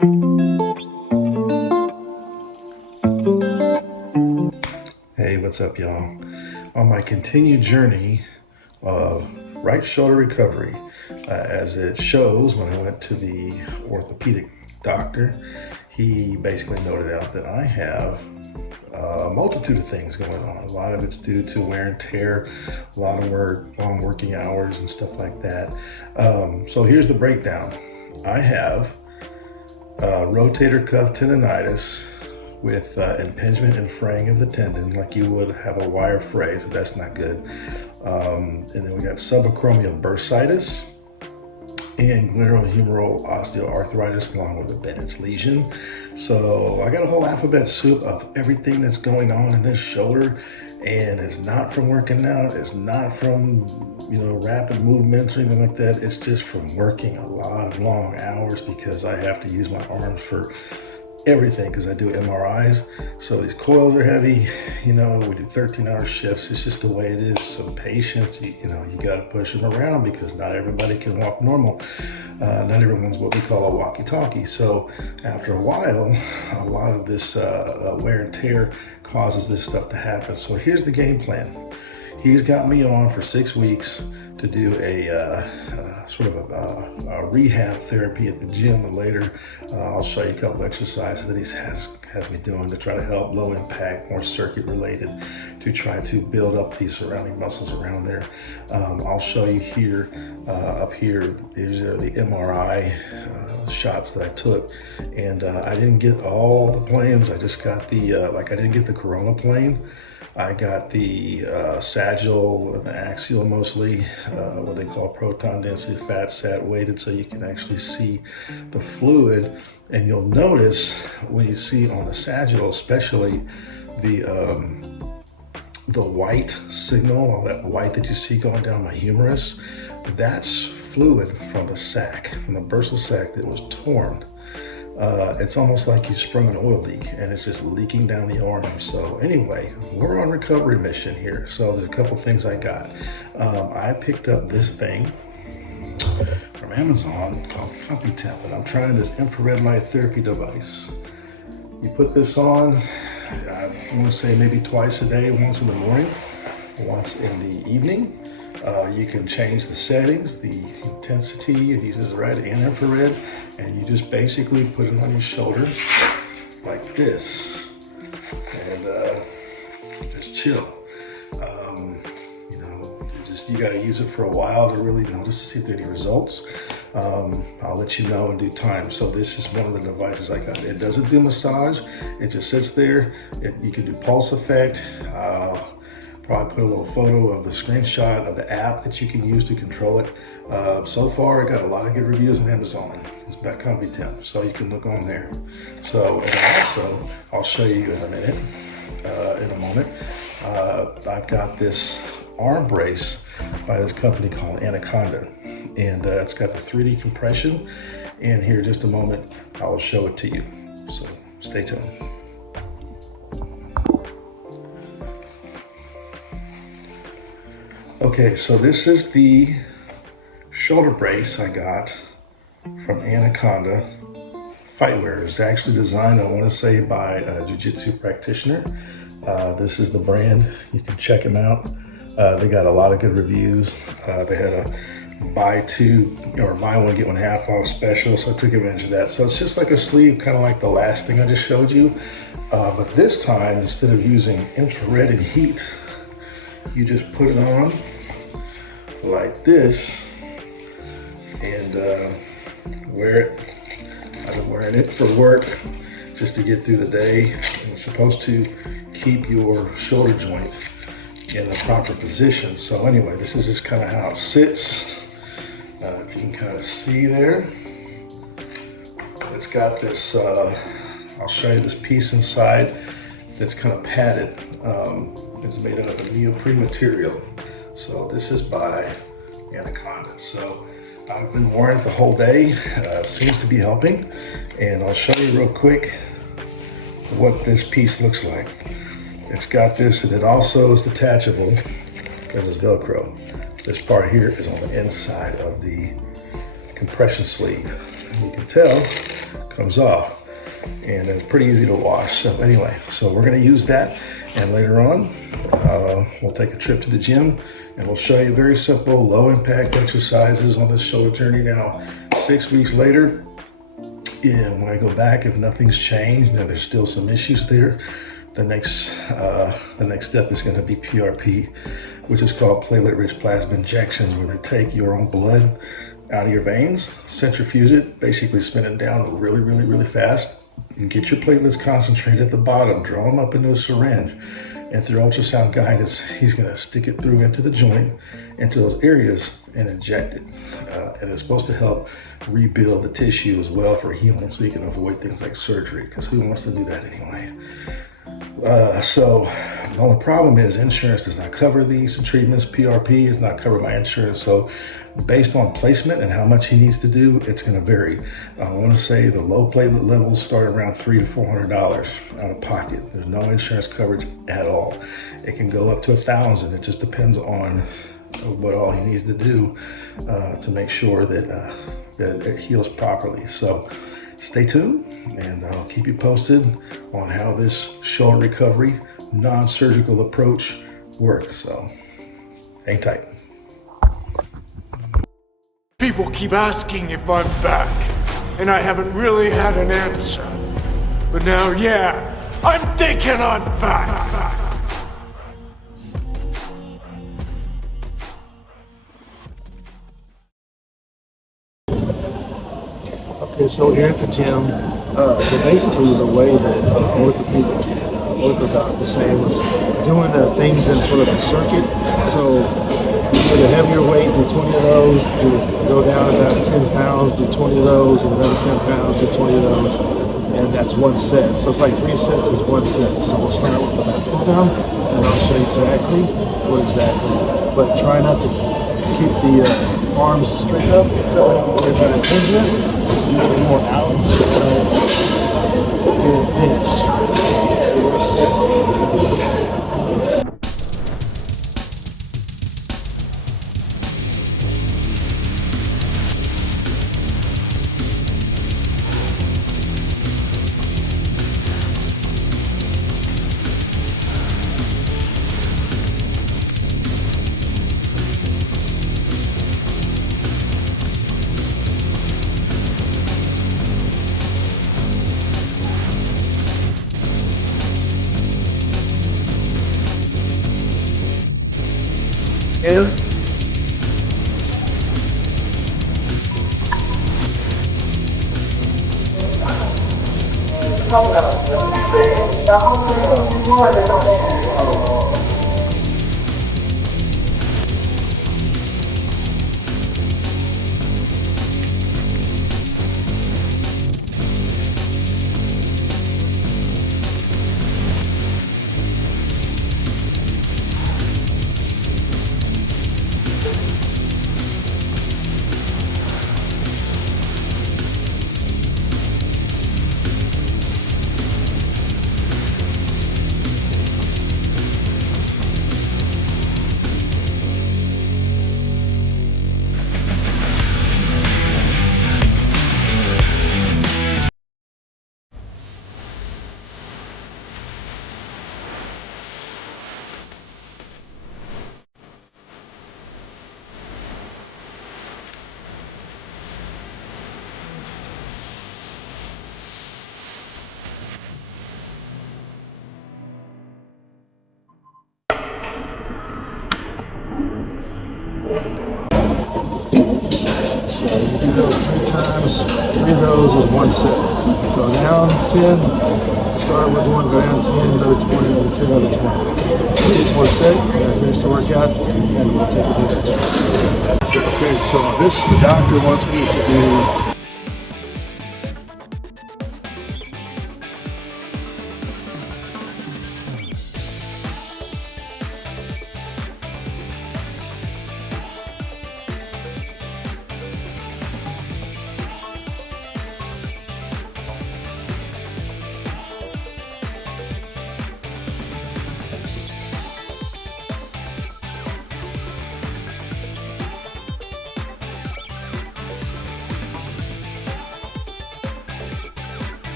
Hey, what's up, y'all? On my continued journey of right shoulder recovery, as it shows when I went to the orthopedic doctor, he basically noted out that I have a multitude of things going on. A lot of it's due to wear and tear, a lot of work, long working hours, and stuff like that. So here's the breakdown. I have rotator cuff tendonitis with impingement and fraying of the tendon, like you would have a wire fray, so that's not good. And then we got subacromial bursitis and glenohumeral osteoarthritis along with a Bennett's lesion. So I got a whole alphabet soup of everything that's going on in this shoulder, and it's not from working out, it's not from rapid movements or anything like that. It's just from working a lot of long hours because I have to use my arms for everything because I do MRIs. So these coils are heavy, we do 13-hour shifts. It's just the way it is. So patients, you got to push them around because not everybody can walk normal. Not everyone's what we call a walkie-talkie. So after a while, a lot of this wear and tear causes this stuff to happen. So here's the game plan. He's got me on for 6 weeks to do a sort of a rehab therapy at the gym, and later I'll show you a couple exercises that he has me doing to try to help low impact, more circuit related, to try to build up these surrounding muscles around there. I'll show you here, up here, these are the MRI shots that I took, and I didn't get all the planes. I just got the, I didn't get the corona plane. I got the sagittal and the axial mostly, what they call proton density fat sat weighted, so you can actually see the fluid. And you'll notice when you see on the sagittal, especially the white signal, all that white that you see going down my humerus, that's fluid from the sac, from the bursal sac that was torn. It's almost like you sprung an oil leak and it's just leaking down the arm. So anyway, we're on recovery mission here. So there's a couple things I got. I picked up this thing from Amazon called Comfytemp, and I'm trying this infrared light therapy device. You put this on, I want to say maybe twice a day, once in the morning, once in the evening. You can change the settings, the intensity, it uses red and infrared, and you just basically put it on your shoulder like this, and just chill. You got to use it for a while to really notice to see if there are any results. I'll let you know in due time. So this is one of the devices I got. It doesn't do massage, it just sits there. You can do pulse effect. Probably put a little photo of the screenshot of the app that you can use to control it. So far, I got a lot of good reviews on Amazon. It's about Comfytemp, so you can look on there. So, and also, I'll show you in a minute, in a moment. I've got this arm brace by this company called Anaconda, and it's got the 3D compression. And here, in just a moment, I will show it to you. So, stay tuned. Okay, so this is the shoulder brace I got from Anaconda Fightwear. It's actually designed, I want to say, by a jiu-jitsu practitioner. This is the brand. You can check them out. They got a lot of good reviews. They had a buy one get one half off special, so I took advantage of that. So it's just like a sleeve, kind of like the last thing I just showed you. But this time, instead of using infrared and heat, you just put it on like this and wear it. I've been wearing it for work just to get through the day. And it's supposed to keep your shoulder joint in a proper position. So anyway, this is just kind of how it sits. If you can kind of see there, it's got this, I'll show you this piece inside that's kind of padded. It's made out of a neoprene material. So this is by Anaconda. So I've been wearing it the whole day. Seems to be helping. And I'll show you real quick what this piece looks like. It's got this, and it also is detachable because it's Velcro. This part here is on the inside of the compression sleeve. And you can tell comes off. And it's pretty easy to wash. So anyway, so we're gonna use that, and later on, we'll take a trip to the gym and we'll show you very simple, low impact exercises on this shoulder journey now. 6 weeks later, and when I go back, if nothing's changed, there's still some issues there, the next step is gonna be PRP, which is called platelet-rich plasma injections, where they take your own blood out of your veins, centrifuge it, basically spin it down really, really, really fast, and get your platelets concentrated at the bottom, draw them up into a syringe, and through ultrasound guidance, he's gonna stick it through into the joint, into those areas, and inject it. And it's supposed to help rebuild the tissue as well for healing, so you can avoid things like surgery, because who wants to do that anyway? So the only problem is insurance does not cover these treatments. PRP is not covered by insurance. So based on placement and how much he needs to do, it's going to vary. I want to say the low platelet levels start around $300 to $400 out of pocket. There's no insurance coverage at all. It can go up to $1,000. It just depends on what all he needs to do to make sure that it heals properly. So stay tuned, and I'll keep you posted on how this shoulder recovery non-surgical approach works. So hang tight. People keep asking if I'm back, and I haven't really had an answer. But now, yeah, I'm thinking I'm back. Okay, so here at the gym, so basically the way that ortho doc was saying was doing things in sort of a circuit. So you do a heavier weight, do 20 of those, go down about 10 pounds, do 20 of those, and another 10 pounds, do 20 of those, and that's one set. So it's like 3 sets is 1 set. So we'll start with the back pull down, and I'll show you exactly what exactly. But try not to keep the arms straight up, so we're going to hinge it. A little more out, so get it hinged. So one set. Scale. So you do those 3 times. 3 of those is 1 set. Go down 10, start with 1, go down 10, another 20, another 10, another 20. It's 1 set, and finish the workout, and we'll take it to the next one. Okay, so the doctor wants me to do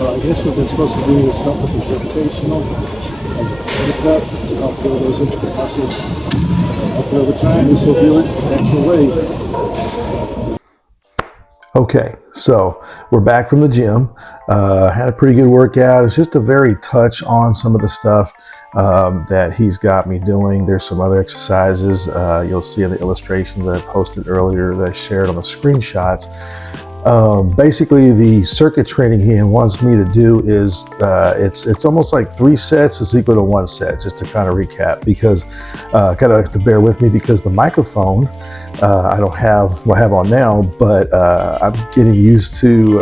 So I guess what they're supposed to do is help with the gravitational pickup to help build those intricate muscles. Hopefully over time this will heal it the actual way. Okay, so we're back from the gym. Had a pretty good workout. It's just a very touch on some of the stuff that he's got me doing. There's some other exercises you'll see in the illustrations that I posted earlier that I shared on the screenshots. Basically, the circuit training he wants me to do is it's almost like 3 sets is equal to 1 set, just to kind of recap, because kind of have to bear with me because the microphone I don't have, well, I have on now, but I'm getting used to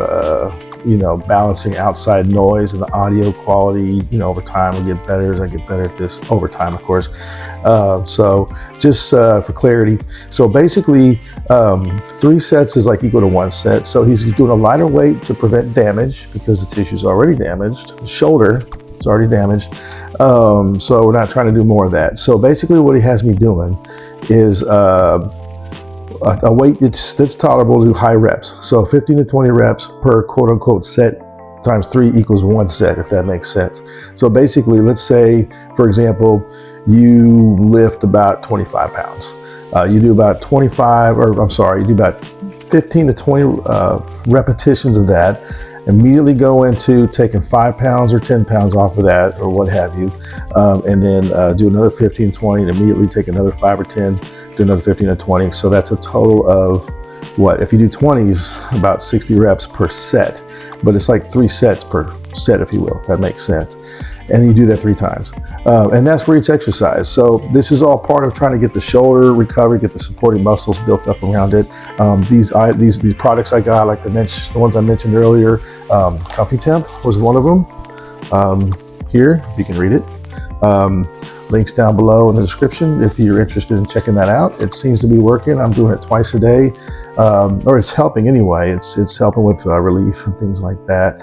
balancing outside noise and the audio quality. Over time will get better as I get better at this, over time, of course. So just for clarity, so basically 3 sets is like equal to 1 set. So he's doing a lighter weight to prevent damage because the tissue's already damaged. The shoulder is already damaged. So we're not trying to do more of that. So basically what he has me doing is a weight that's tolerable to high reps. So 15 to 20 reps per quote unquote set times 3 equals 1 set, if that makes sense. So basically, let's say, for example, you lift about 25 pounds. You do about 15 to 20 repetitions of that. Immediately go into taking 5 pounds or 10 pounds off of that or what have you. And then do another 15, 20, and immediately take another 5 or 10, do another 15 or 20. So that's a total of what? If you do 20s, about 60 reps per set, but it's like 3 sets per set, if you will, if that makes sense. And you do that 3 times. And that's for each exercise. So this is all part of trying to get the shoulder recovery, get the supporting muscles built up around it. These products I got, like the ones I mentioned earlier, Comfytemp was one of them. Here, if you can read it. Links down below in the description if you're interested in checking that out. It seems to be working. I'm doing it twice a day, or it's helping anyway. It's helping with relief and things like that.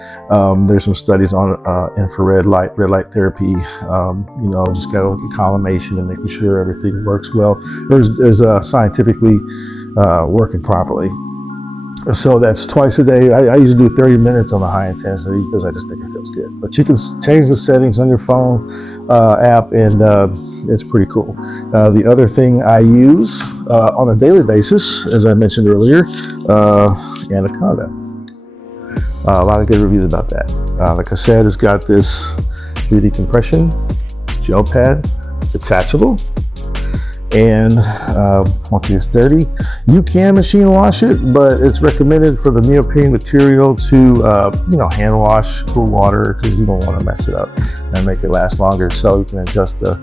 There's some studies on infrared red light therapy. Just got to look at collimation and making sure everything works well, or is scientifically working properly. So that's twice a day. I usually do 30 minutes on the high intensity because I just think it feels good. But you can change the settings on your phone app, and it's pretty cool. The other thing I use on a daily basis, as I mentioned earlier, Anaconda. A lot of good reviews about that. Like I said, it's got this 3D compression, gel pad, it's detachable. And once it's dirty, you can machine wash it, but it's recommended for the neoprene material to hand wash cool water, because you don't want to mess it up and make it last longer. So you can adjust the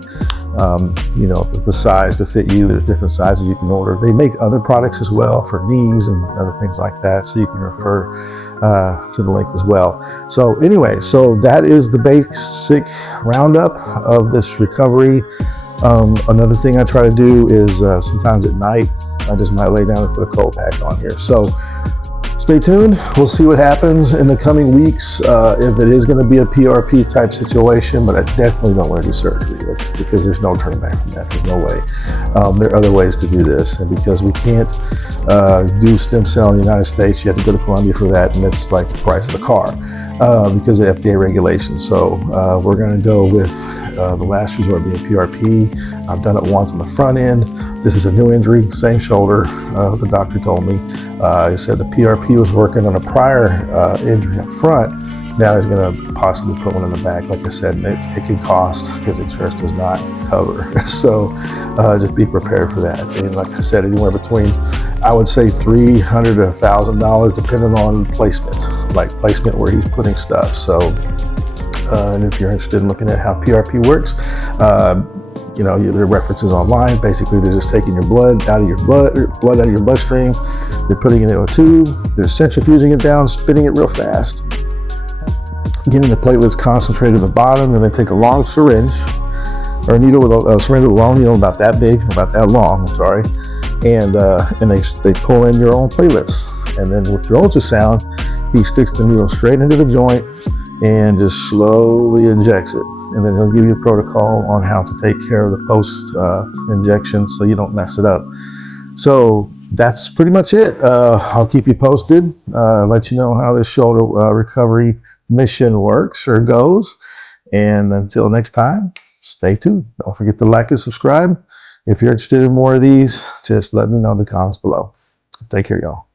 size to fit you. There's different sizes you can order. They make other products as well for knees and other things like that, so you can refer to the link as well. So anyway, so that is the basic roundup of this recovery. Another thing I try to do is sometimes at night, I just might lay down and put a cold pack on here. So stay tuned. We'll see what happens in the coming weeks. If it is going to be a PRP type situation, but I definitely don't want to do surgery. That's because there's no turning back from that. There's no way. There are other ways to do this. And because we can't do stem cell in the United States, you have to go to Colombia for that. And it's like the price of a car because of FDA regulations. So we're going to go with the last resort being PRP. I've done it once on the front end. This is a new injury, same shoulder. The doctor told me. He said the PRP was working on a prior injury up front. Now he's going to possibly put one in the back. Like I said, it can cost because insurance does not cover. So just be prepared for that. And like I said, anywhere between, I would say $300 to $1,000, depending on placement where he's putting stuff. So. And if you're interested in looking at how PRP works, there are references online. Basically, they're just taking your blood out of your bloodstream. They're putting it in a tube. They're centrifuging it down, spinning it real fast, getting the platelets concentrated at the bottom, and then take a long syringe or a needle with a syringe with a long needle about that big, about that long. I'm sorry, and they pull in your own platelets, and then with your ultrasound, he sticks the needle straight into the joint and just slowly injects it. And then he'll give you a protocol on how to take care of the post injection so you don't mess it up. So that's pretty much it. I'll keep you posted, let you know how this shoulder recovery mission works or goes. And until next time, stay tuned. Don't forget to like and subscribe. If you're interested in more of these, just let me know in the comments below. Take care, y'all.